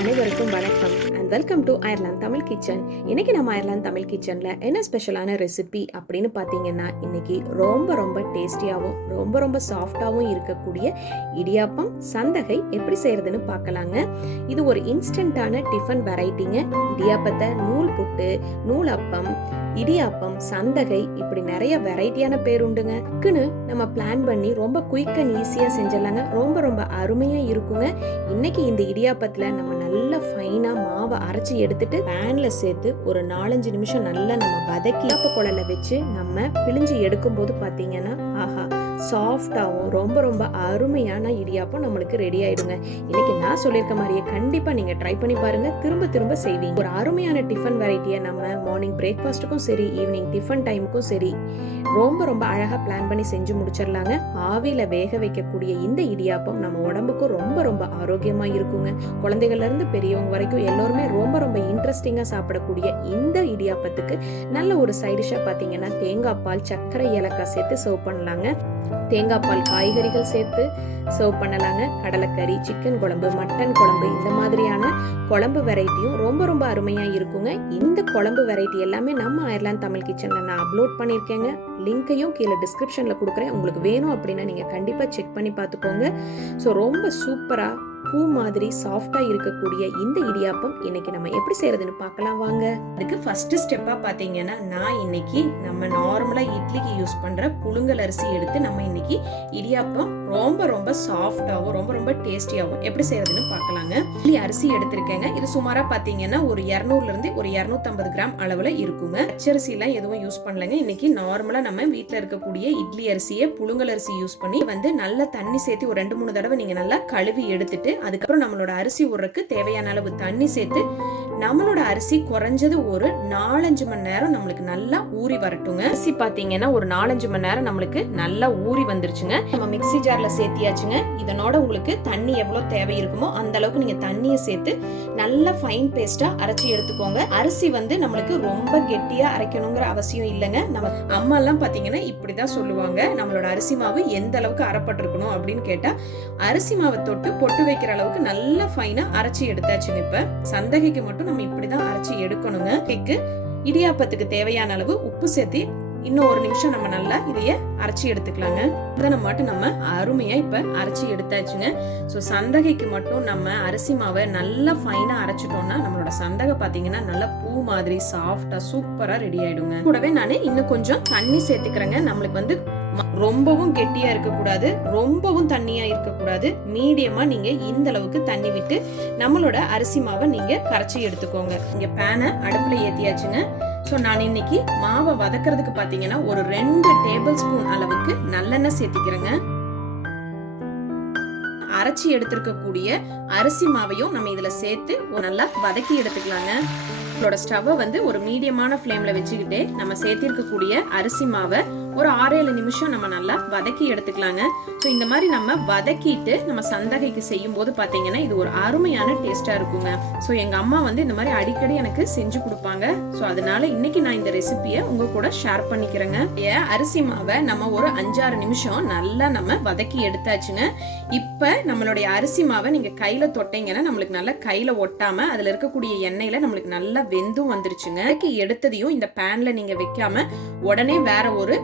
அனைவருக்கும் வணக்கம். And welcome to Ireland Tamil kitchen இன்னைக்கு நம்ம அயர்லாந்து தமிழ் கிச்சனில் என்ன ஸ்பெஷலான ரெசிபி அப்படின்னு பார்த்தீங்கன்னா இன்னைக்கு ரொம்ப ரொம்ப டேஸ்டியாகவும் ரொம்ப ரொம்ப சாஃப்டாகவும் இருக்கக்கூடிய இடியாப்பம் சந்தகை எப்படி செய்யறதுன்னு பார்க்கலாங்க. இது ஒரு இன்ஸ்டன்டான டிஃபன் வெரைட்டிங்க இடியாப்பத்தை நூல் புட்டு நூல் அப்பம் இடியாப்பம் சந்தகை இப்படி நிறைய வெரைட்டியான பேர் உண்டுங்க. நம்ம பிளான் பண்ணி ரொம்ப குயிக் அண்ட் ஈஸியாக செஞ்சிடலாங்க. ரொம்ப ரொம்ப அருமையாக இருக்குங்க. இன்னைக்கு இந்த இடியாப்பத்தில் நம்ம நல்லா ஃபைனாக மாவை அரைச்சி எடுத்துட்டு பேனில் சேர்த்து ஒரு நாலஞ்சு நிமிஷம் நல்லா நம்ம வதக்கி அப்போ குழல்ல வச்சு நம்ம பிழிஞ்சு எடுக்கும்போது பார்த்தீங்கன்னா ஆஹா சாஃப்டாகவும் ரொம்ப ரொம்ப அருமையான இடியாப்பம் நம்மளுக்கு ரெடி ஆயிடுங்க. இன்னைக்கு நான் சொல்லியிருக்க மாதிரியே கண்டிப்பாக நீங்கள் ட்ரை பண்ணி பாருங்கள் திரும்ப திரும்ப செய்வீங்க. ஒரு அருமையான டிஃபன் வெரைட்டியை நம்ம மார்னிங் பிரேக்ஃபாஸ்ட்டுக்கும் சரி ஈவினிங் டிஃபன் டைமுக்கும் சரி ரொம்ப ரொம்ப அழகாக பிளான் பண்ணி செஞ்சு முடிச்சிடலாங்க. ஆவியில் வேக வைக்கக்கூடிய இந்த இடியாப்பம் நம்ம உடம்புக்கும் ரொம்ப ரொம்ப ஆரோக்கியமாக இருக்குங்க. குழந்தைகள்லேருந்து இருந்து பெரியவங்க வரைக்கும் எல்லோருமே ரொம்ப ரொம்ப இன்ட்ரெஸ்டிங்காக சாப்பிடக்கூடிய இந்த இடியாப்பத்துக்கு நல்ல ஒரு சைடிஷாக பார்த்தீங்கன்னா தேங்காய் பால் சர்க்கரை ஏலக்காய் சேர்த்து சர்வ் பண்ணலாங்க. தேங்காய் பால் காய்கறிகள் சேர்த்து சர்வ் பண்ணலாங்க. கடலைக்கறி சிக்கன் குழம்பு மட்டன் குழம்பு இந்த மாதிரியான குழம்பு வெரைட்டியும் ரொம்ப ரொம்ப அருமையாக இருக்குங்க. இந்த குழம்பு வெரைட்டி எல்லாமே நம்ம அயர்லாந்து தமிழ் கிச்சனில் நான் அப்லோட் பண்ணியிருக்கேங்க. லிங்க்கையும் கீழே டிஸ்கிரிப்ஷனில் கொடுக்குறேன். உங்களுக்கு வேணும் அப்படின்னா நீங்கள் கண்டிப்பாக செக் பண்ணி பார்த்துக்கோங்க. ஸோ ரொம்ப சூப்பராக பூ மாதிரி சாஃப்டா இருக்கக்கூடிய இந்த இடியாப்பம் இன்னைக்கு நம்ம எப்படி செய்யறதுன்னு பார்க்கலாம் வாங்க. அதுக்கு ஃபர்ஸ்ட் ஸ்டெப்பா பாத்தீங்கன்னா நான் இன்னைக்கு நம்ம நார்மலா இட்லிக்கு யூஸ் பண்ற புழுங்கல் அரிசி எடுத்து நம்ம இன்னைக்கு இடியாப்பம் ரொம்ப ரொம்ப சாஃப்டாகவும் ரொம்ப ரொம்ப டேஸ்டியாகவும் எப்படி செய்யறதுன்னு பார்க்கலாங்க. இட்லி அரிசி எடுத்திருக்கேங்க. இது சுமாராக பார்த்தீங்கன்னா ஒரு இரநூறுலேருந்து ஒரு இரநூத்தம்பது கிராம் அளவில் இருக்குங்க. பச்சரிசி எதுவும் யூஸ் பண்ணலங்க. இன்னைக்கு நார்மலாக நம்ம வீட்டில் இருக்கக்கூடிய இட்லி அரிசியை புழுங்கல் அரிசி யூஸ் பண்ணி வந்து நல்லா தண்ணி சேர்த்து ஒரு ரெண்டு மூணு தடவை நீங்கள் நல்லா கழுவி எடுத்துட்டு அதுக்கப்புறம் நம்மளோட அரிசி ஊறக்கு தேவையான அளவு தண்ணி சேர்த்து நம்மளோட அரிசி குறைஞ்சது ஒரு நாலஞ்சு மணி நேரம் நம்மளுக்கு நல்லா ஊறி வரட்டுங்க. அரிசி பார்த்தீங்கன்னா ஒரு நாலஞ்சு மணி நேரம் நம்மளுக்கு நல்லா ஊறி வந்துருச்சுங்க. நம்ம மிக்ஸி ஜார்ல சேர்த்தியாச்சுங்க. இதனோட உங்களுக்கு தண்ணி எவ்வளோ தேவை இருக்குமோ அந்த அளவுக்கு நீங்கள் தண்ணியை சேர்த்து நல்லா ஃபைன் பேஸ்ட்டாக அரைச்சி எடுத்துக்கோங்க. அரிசி வந்து நம்மளுக்கு ரொம்ப கெட்டியாக அரைக்கணுங்கிற அவசியம் இல்லைங்க. நம்ம அம்மாலாம் பார்த்தீங்கன்னா இப்படி தான் சொல்லுவாங்க. நம்மளோட அரிசி மாவு எந்த அளவுக்கு அரைப்பட்டிருக்கணும் அப்படின்னு கேட்டால் அரிசி மாவை தொட்டு பொட்டு வைக்கிற அளவுக்கு நல்லா ஃபைனாக அரைச்சி எடுத்தாச்சுங்க இப்போ. சந்தகைக்கு மட்டும் நம்ம இப்படி தான் அரைச்சி எடுக்கணுங்க. கேக்கு இடியாப்பத்துக்கு தேவையான அளவு உப்பு சேர்த்து இன்னும் ஒரு நிமிஷம் நம்ம நல்லா இதைய அரைச்சி எடுத்துக்கலாங்க. இதனை மட்டும் நம்ம அருமையா இப்ப அரைச்சி எடுத்தாச்சுங்க. ஸோ சந்தகைக்கு மட்டும் நம்ம அரிசி மாவை நல்லா ஃபைனா அரைச்சிட்டோம்னா நம்மளோட சந்தகை பாத்தீங்கன்னா நல்லா பூ மாதிரி சாஃப்டா சூப்பரா ரெடி ஆயிடுங்க. கூடவே நான் இன்னும் கொஞ்சம் தண்ணி சேர்த்துக்கிறேங்க. நம்மளுக்கு வந்து ரொம்பவும் கெட்டியா இருக்கக்கூடாது ரொம்பவும் தண்ணியா இருக்கக்கூடாது. மீடியமா நீங்க இந்த அளவுக்கு தண்ணி விட்டு நம்மளோட அரிசி மாவை நீங்க கரைச்சி எடுத்துக்கோங்க. இங்க பேனை அடுப்புல ஏத்தியாச்சுங்க ஸோ நான் இன்னைக்கு மாவை வதக்கிறதுக்கு பார்த்தீங்கன்னா ஒரு ரெண்டு டேபிள் ஸ்பூன் அளவுக்கு நல்லெண்ணெய் சேர்த்திக்கிறேங்க. அரைச்சி எடுத்திருக்கக்கூடிய அரிசி மாவையும் நம்ம இதில் சேர்த்து ஒரு நல்லா வதக்கி எடுத்துக்கலாங்க. நம்மளோட ஸ்டவ்வை வந்து ஒரு மீடியமான ஃப்ளேம்ல வச்சுக்கிட்டு நம்ம சேர்த்திருக்கக்கூடிய அரிசி மாவை ஒரு ஆறேழு நிமிஷம் நம்ம நல்லா வதக்கி எடுத்துக்கலாங்க. ஸோ இந்த மாதிரி நம்ம வதக்கிட்டு நம்ம சந்தகைக்கு செய்யும் போது பார்த்தீங்கன்னா இது ஒரு அருமையான டேஸ்டா இருக்குங்க. ஸோ எங்க அம்மா வந்து இந்த மாதிரி அடிக்கடி எனக்கு செஞ்சு கொடுப்பாங்க. ஸோ அதனால இன்னைக்கு நான் இந்த ரெசிபியை உங்க கூட ஷேர் பண்ணிக்கிறேங்க. ஏன் அரிசி மாவை நம்ம ஒரு அஞ்சாறு நிமிஷம் நல்லா நம்ம வதக்கி எடுத்தாச்சுங்க. இப்ப நம்மளுடைய அரிசி மாவை நீங்க கையில தொட்டீங்கன்னா நம்மளுக்கு நல்லா கையில ஒட்டாம அதுல இருக்கக்கூடிய எண்ணெயில நம்மளுக்கு நல்லா வெந்தும் வந்துருச்சுங்க. வதக்கி எடுத்ததையும் இந்த பேன்ல நீங்க வைக்காம உடனே வேற ஒரு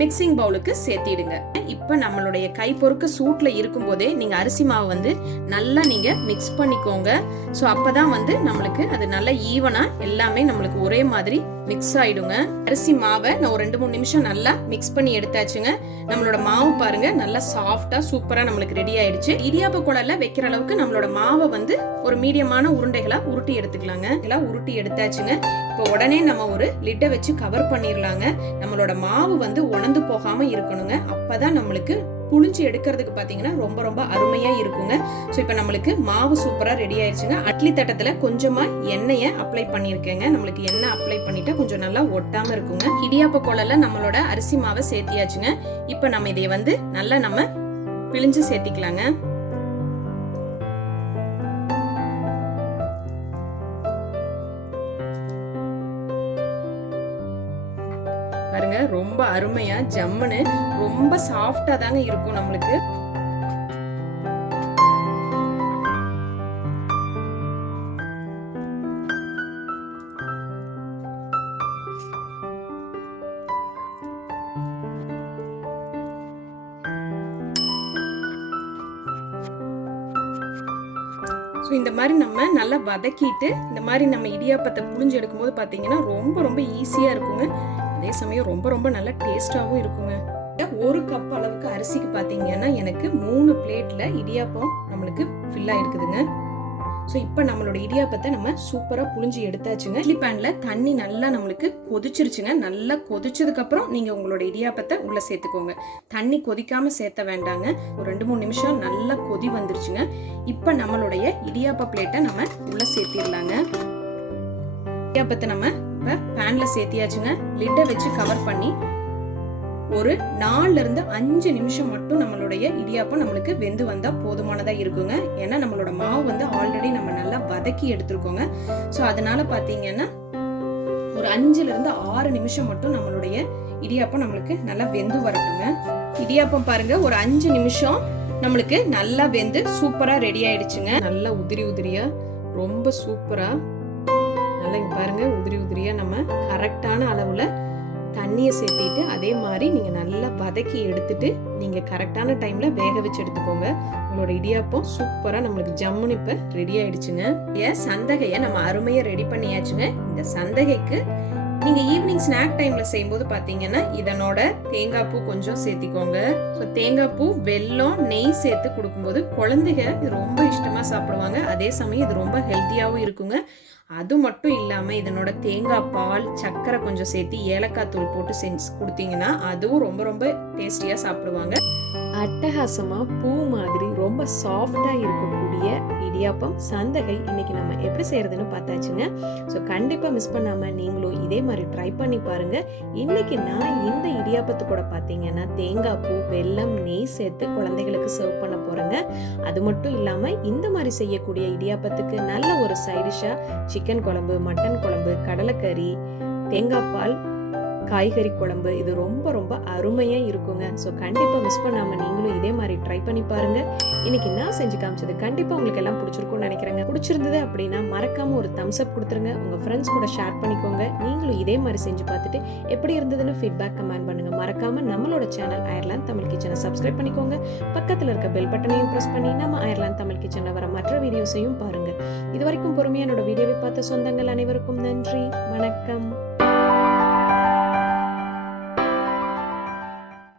மிக்சிங் பவுலுக்கு சேர்த்திடுங்க. இப்போ நம்மளுடைய கை பொறுக்க சூட்ல இருக்கும்போதே நீங்க அரிசி மாவு வந்து நல்லா நீங்க மிக்ஸ் பண்ணிக்கோங்க. ஸோ அப்பதான் வந்து நம்மளுக்கு அது நல்லா ஈவனா எல்லாமே நம்மளுக்கு ஒரே மாதிரி மிக்ஸ் ஆயிடுங்க அரிசி மாவை நான் ஒரு ரெண்டு மூணு நிமிஷம் நல்லா மிக்ஸ் பண்ணி எடுத்தாச்சுங்க. நம்மளோட மாவு பாருங்க நல்லா சாஃப்டா சூப்பரா நம்மளுக்கு ரெடி ஆயிடுச்சு. இடியாப்ப குழல்ல வைக்கிற அளவுக்கு நம்மளோட மாவை வந்து ஒரு மீடியமான உருண்டைகளா உருட்டி எடுத்துக்கலாங்க. இதெல்லாம் உருட்டி எடுத்தாச்சுங்க. இப்போ உடனே நம்ம ஒரு லிட்டை வச்சு கவர் பண்ணிடலாங்க நம்மளோட மாவு வந்து உணர்ந்து போகாம இருக்கணுங்க. அப்பதான் நம்மளுக்கு புளிஞ்சு எடுக்கிறதுக்கு பார்த்தீங்கன்னா ரொம்ப ரொம்ப அருமையாக இருக்குங்க. ஸோ இப்போ நம்மளுக்கு மாவு சூப்பராக ரெடி ஆயிடுச்சுங்க அட்லி தட்டத்தில் கொஞ்சமாக எண்ணெயை அப்ளை பண்ணியிருக்கேங்க. நம்மளுக்கு எண்ணெய் அப்ளை பண்ணிட்டா கொஞ்சம் நல்லா ஒட்டாம இருக்குங்க. இடியாப்ப குழல்ல நம்மளோட அரிசி மாவை சேர்த்தியாச்சுங்க. இப்போ நம்ம இதை வந்து நல்லா நம்ம பிழிஞ்சு சேர்த்திக்கலாங்க. அருமையா அருமையாக ஜம்முன்னு ரொம்ப சாஃப்டா தாங்க இருக்கும் நம்மளுக்கு. ஸோ இந்த மாதிரி நம்ம நல்லா வதக்கிட்டு இந்த மாதிரி நம்ம இடியாப்பத்தை புழிஞ்சு எடுக்கும்போது பார்த்தீங்கன்னா ரொம்ப ரொம்ப ஈஸியாக இருக்குங்க. அதே சமயம் ரொம்ப ரொம்ப நல்லா டேஸ்டாகவும் இருக்குங்க. ஒரு கப் அளவுக்கு அரிசிக்கு பார்த்தீங்கன்னா எனக்கு மூணு பிளேட்டில் இடியாப்பம் நம்மளுக்கு ஃபில் ஆயிருக்குதுங்க. ஸோ இப்போ நம்மளோட இடியாப்பத்தை நம்ம சூப்பராக புழிஞ்சு எடுத்தாச்சுங்க. இட்லி பேனில் தண்ணி நல்லா நம்மளுக்கு கொதிச்சிருச்சுங்க. நல்லா கொதிச்சதுக்கப்புறம் நீங்கள் உங்களோட இடியாப்பத்தை உள்ளே சேர்த்துக்கோங்க. தண்ணி கொதிக்காமல் சேர்த்த வேண்டாங்க. ஒரு ரெண்டு மூணு நிமிஷம் நல்லா கொதி வந்துருச்சுங்க. இப்போ நம்மளுடைய இடியாப்ப பிளேட்டை நம்ம உள்ளே சேர்த்திடலாங்க. இடியாப்பத்தை நம்ம இப்போ பேனில் சேர்த்தியாச்சுங்க. லிட்டை வச்சு கவர் பண்ணி ஒரு நாலுல இருந்து அஞ்சு நிமிஷம் மட்டும் நம்மளுடைய இடியாப்பம் நம்மளுக்கு வெந்து வந்தா போதுமானதா இருக்குங்க. ஏன்னா நம்மளோட மாவு வந்து ஆல்ரெடி நம்ம நல்லா வதக்கி எடுத்திருக்கோங்க. ஸோ அதனால பாத்தீங்கன்னா ஒரு அஞ்சுல இருந்து ஆறு நிமிஷம் மட்டும் நம்மளுடைய இடியாப்பம் நம்மளுக்கு நல்லா வெந்து வரட்டுங்க. இடியாப்பம் பாருங்க ஒரு அஞ்சு நிமிஷம் நம்மளுக்கு நல்லா வெந்து சூப்பரா ரெடி ஆயிடுச்சுங்க. நல்லா உதிரி உதிரியா ரொம்ப சூப்பரா நல்லா இங்கே பாருங்கள் உதிரி உதிரியாக நம்ம கரெக்டான அளவில் தண்ணியை சேர்த்திட்டு அதே மாதிரி நீங்கள் நல்லா வதக்கி எடுத்துட்டு நீங்கள் கரெக்டான டைமில் வேக வச்சு எடுத்துக்கோங்க. உங்களோட இடியாப்பம் சூப்பராக நம்மளுக்கு ஜம்முன்னு இப்போ ரெடி ஆயிடுச்சுங்க. ஏன் சந்தகையை நம்ம அருமையாக ரெடி பண்ணியாச்சுங்க. இந்த சந்தகைக்கு நீங்கள் ஈவினிங் ஸ்நாக் டைமில் செய்யும்போது பார்த்தீங்கன்னா இதனோட தேங்காய் பூ கொஞ்சம் சேர்த்திக்கோங்க. ஸோ தேங்காய் பூ வெல்லம் நெய் சேர்த்து கொடுக்கும்போது குழந்தைங்க இது ரொம்ப இஷ்டமாக சாப்பிடுவாங்க. அதே சமயம் இது ரொம்ப ஹெல்த்தியாகவும் இருக்குங்க. அது மட்டும் இல்லாமல் இதனோட தேங்காய் பால் சர்க்கரை கொஞ்சம் சேர்த்து ஏலக்காய் தூள் போட்டு செஞ்சு கொடுத்தீங்கன்னா அதுவும் ரொம்ப ரொம்ப டேஸ்டியாக சாப்பிடுவாங்க. அட்டகாசமாக பூ மாதிரி ரொம்ப சாஃப்டாக இருக்கக்கூடிய இடியாப்பம் சந்தகை இன்னைக்கு நம்ம எப்படி செய்யறதுன்னு பார்த்தாச்சுங்க. ஸோ கண்டிப்பாக மிஸ் பண்ணாமல் நீங்களும் இதே மாதிரி ட்ரை பண்ணி பாருங்க. இன்னைக்கு நான் இந்த இடியாப்பத்து கூட பார்த்தீங்கன்னா தேங்காய் பூ வெல்லம் நெய் சேர்த்து குழந்தைகளுக்கு சர்வ் பண்ண போகிறேங்க அது மட்டும் இல்லாமல் இந்த மாதிரி செய்யக்கூடிய இடியாப்பத்துக்கு நல்ல ஒரு சைடிஷாக சிக்கன் குழம்பு மட்டன் குழம்பு கடலைக்கறி தேங்காய் பால் காய்கறி குழம்பு இது ரொம்ப ரொம்ப அருமையாக இருக்குங்க. ஸோ கண்டிப்பாக மிஸ் பண்ணாமல் நீங்களும் இதே மாதிரி ட்ரை பண்ணி பாருங்க. இன்னைக்கு நான் செஞ்சு காமிச்சது கண்டிப்பாக உங்களுக்கு எல்லாம் பிடிச்சிருக்கும்னு நினைக்கிறேங்க. பிடிச்சிருந்தது அப்படின்னா மறக்காம ஒரு தம்ஸ் அப் கொடுத்துருங்க. உங்கள் ஃப்ரெண்ட்ஸ் கூட ஷேர் பண்ணிக்கோங்க. நீங்களும் இதே மாதிரி செஞ்சு பார்த்துட்டு எப்படி இருந்ததுன்னு ஃபீட்பேக் கமெண்ட் பண்ணுங்க. மறக்காம நம்மளோட சேனல் அயர்லாந்து தமிழ் கிச்சனை சப்ஸ்கிரைப் பண்ணிக்கோங்க. பக்கத்தில் இருக்க பெல் பட்டனையும் ப்ரெஸ் பண்ணி நம்ம அயர்லாந்து தமிழ் கிச்சனில் வர மற்ற வீடியோஸையும் பாருங்க. இது வரைக்கும் பொறுமையாக என்னோட வீடியோவை பார்த்த சொந்தங்கள் அனைவருக்கும் நன்றி. வணக்கம்.